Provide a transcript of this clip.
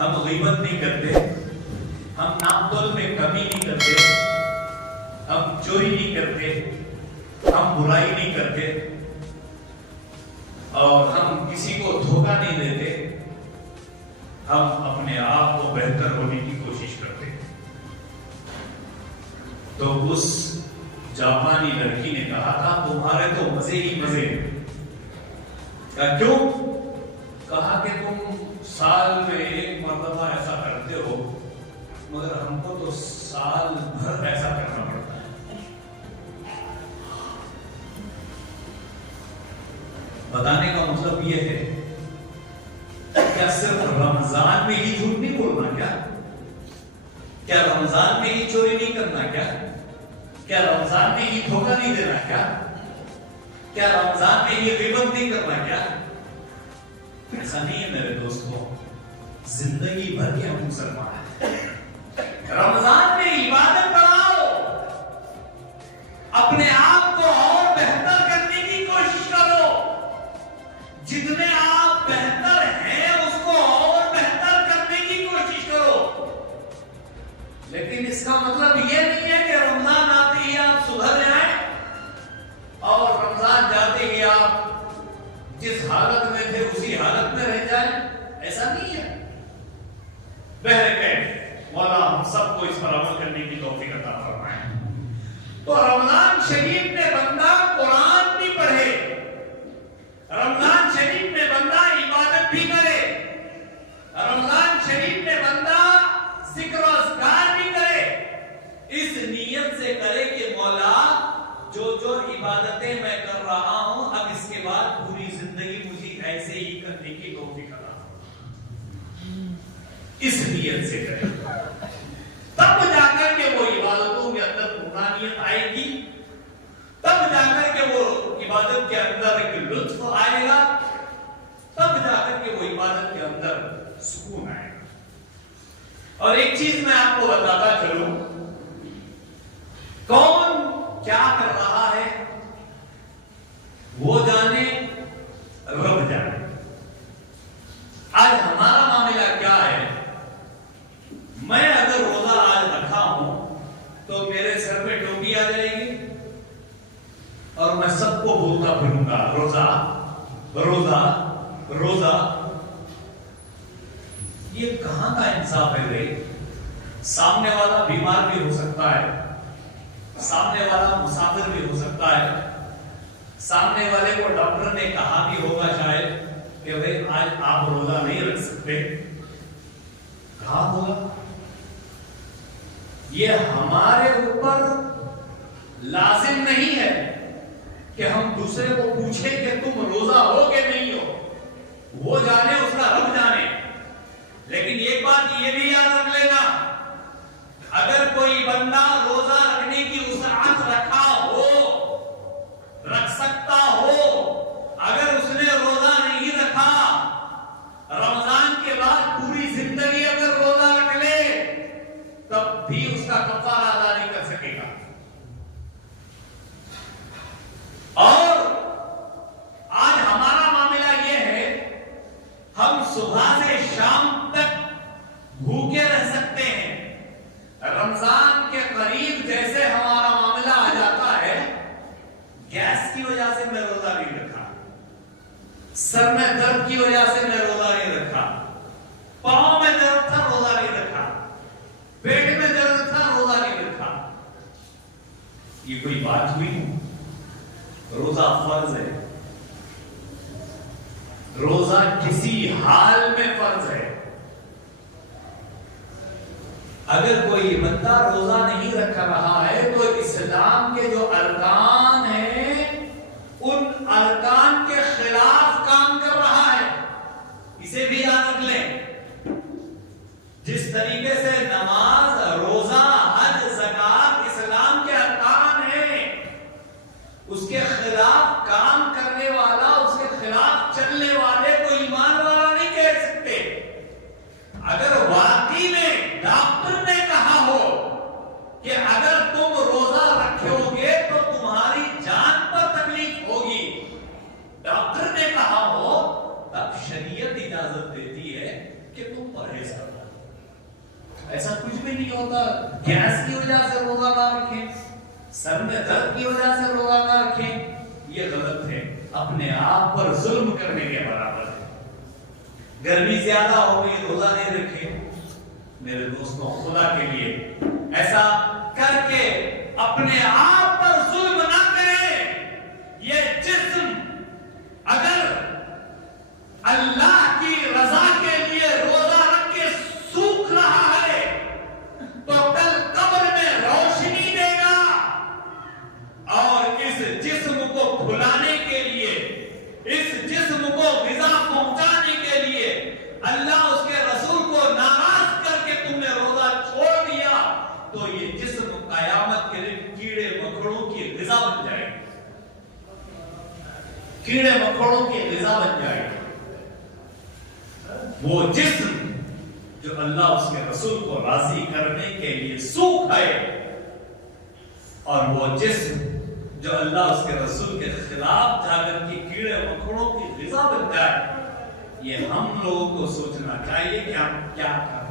ہم غیبت نہیں کرتے، ہم نام تول میں کمی نہیں کرتے، ہم چوری نہیں کرتے، ہم برائی نہیں کرتے، اور ہم کسی کو دھوکہ نہیں دیتے، ہم اپنے آپ کو بہتر ہونے کی کوشش کرتے ہیں۔ تو اس جاپانی لڑکی نے کہا تھا تمہارے تو مزے ہی مزے ہیں۔ کیوں؟ کہا کہ تم سال میں ایک مرتبہ ایسا کرتے ہو، مگر ہم کو تو سال بھر ایسا کرنا پڑتا ہے۔ بتانے کا مطلب یہ ہے کیا صرف رمضان میں ہی جھوٹ نہیں بولنا؟ کیا رمضان میں ہی چوری نہیں کرنا؟ کیا رمضان میں ہی دھوکہ نہیں دینا؟ کیا رمضان میں ہی غیبت نہیں کرنا؟ ایسا نہیں ہے میرے دوستوں، زندگی بھر کے ہم مسلمان ہیں۔ رمضان میں عبادت بڑھاؤ، اپنے آپ کو اور بہتر کرنے کی کوشش کرو، جتنے آپ بہتر ہیں اس کو اور بہتر کرنے کی کوشش کرو۔ لیکن اس کا مطلب یہ نہیں ہے کہ رمضان آتے ہی آپ سدھر جائیں اور رمضان جاتے ہی آپ جس حالت میں تھے اسی حالت میں رہ جائیں، ایسا نہیں ہے۔ بہرکیف مولا ہم سب کو اس پر عمل کرنے کی توفیق عطا فرمائے۔ تو رمضان شریف میں بندہ قرآن بھی پڑھے، رمضان شریف میں بندہ عبادت بھی کرے، رمضان شریف میں بندہ ذکر و اذکار بھی کرے، اس نیت سے کرے کہ مولا جو عبادتیں میں کر رہا ہوں اب اس کے بعد پوری زندگی مجھے ایسے ہی کرنے کی توفیق عطا فرمائے، اس نیت سے کرے، تب جا کر کے وہ عبادتوں کے اندر نورانیت آئے گی، تب جا کر کے وہ عبادت کے اندر ایک لطف آئے گا، تب جا کر کے وہ عبادت کے اندر سکون آئے گا۔ اور ایک چیز میں آپ کو بتاتا چلوں، کون کیا کر رہا ہے وہ جانے، رب جانے۔ آج ہمارا معاملہ کیا ہے؟ میں اگر روزہ آج رکھا ہوں تو میرے سر پہ ٹوپی آ جائے گی اور میں سب کو بولتا پھروں گا روزہ روزہ روزہ۔ یہ کہاں کا انصاف ہے بھائی؟ سامنے والا بیمار بھی ہو سکتا ہے، سامنے والا مسافر بھی ہو سکتا ہے، سامنے والے کو ڈاکٹر نے کہا بھی ہوگا شاید کہ بھائی آج آپ روزہ نہیں رکھ سکتے، کہا ہوگا۔ یہ ہمارے اوپر لازم نہیں ہے کہ ہم دوسرے کو پوچھیں کہ تم روزہ ہو کہ نہیں ہو، وہ جانے، اس کا رب جانے۔ لیکن ایک بات یہ بھی یاد رکھ لینا، اگر کوئی بندہ روزہ رکھنے کی وسعت رکھا ہو، رکھ سکتا ہو، اگر اس نے روزہ نہیں رکھا، رمضان کے بعد پوری زندگی اگر روزہ رکھ لے تب بھی اس کا کفارہ ادا نہیں کر سکے گا۔ اور آج ہمارا معاملہ یہ ہے، ہم صبح سے شام تک بھوکے رہ سکتے ہیں، رمضان کے قریب جیسے ہمارا معاملہ آ جاتا ہے، گیس کی وجہ سے میں روزہ نہیں رکھا، سر میں درد کی وجہ سے میں روزہ نہیں رکھا، پاؤں میں درد تھا روزہ نہیں رکھا، پیٹ میں درد تھا روزہ نہیں رکھا، یہ کوئی بات ہوئی؟ روزہ فرض ہے، روزہ کسی حال میں فرض ہے۔ اگر کوئی بندہ روزہ نہیں رکھ رہا ہے تو اسلام کے جو ارکان ہیں ان ارکان کے خلاف کام کر رہا ہے، اسے بھی یاد رکھ لیں۔ جس طریقے سے نماز، روزہ، حج، زکات اسلام کے ارکان ہیں، اس کے خلاف کام کرنے والا، اس کے خلاف چلنے والے کو ایمان والا نہیں کہہ سکتے۔ اگر واقعی میں ڈاکٹر نے کہا ہو کہ اگر تم روزہ رکھو گے تو تمہاری جان پر تکلیف ہوگی، ڈاکٹر نے کہا ہو، تب شریعت اجازت دیتی ہے کہ تم پرہیز کرو۔ ایسا کچھ بھی نہیں ہوتا. گیس کی وجہ سے روزہ نہ رکھیں, سر میں درد کی وجہ سے روزہ نہ رکھیں, یہ غلط ہے, اپنے آپ پر ظلم کرنے کے برابر ہے. گرمی زیادہ ہو گئی, روزہ نہیں رکھے. میرے دوستوں, خدا کے لیے ایسا کر کے اپنے آپ پر ظلم نہ کریں. یہ جسم اگر اللہ کی رضا کے لیے روزہ رکھ کے سوکھ رہا ہے تو کل قبر میں روشنی دے گا, اور اس جسم کو کھلانے کے لیے, اس جسم کو غذا پہنچانے کے لیے اللہ اس کے رسول کو ناراض کر کے تم نے روزہ چھوڑ دیا تو یہ جسم قیامت کے دن کیڑے مکوڑوں کی غذا بن جائے گا. کیڑے مکوڑوں کی غذا بن جائے گا. وہ جسم جو اللہ اس کے رسول کو راضی کرنے کے لیے سوکھ ہے, اور وہ جسم جو اللہ اس کے رسول کے خلاف جا کر کے کیڑے مکوڑوں کی غذا بن جائے, یہ ہم لوگوں کو سوچنا چاہیے کہ ہم کیا کریں.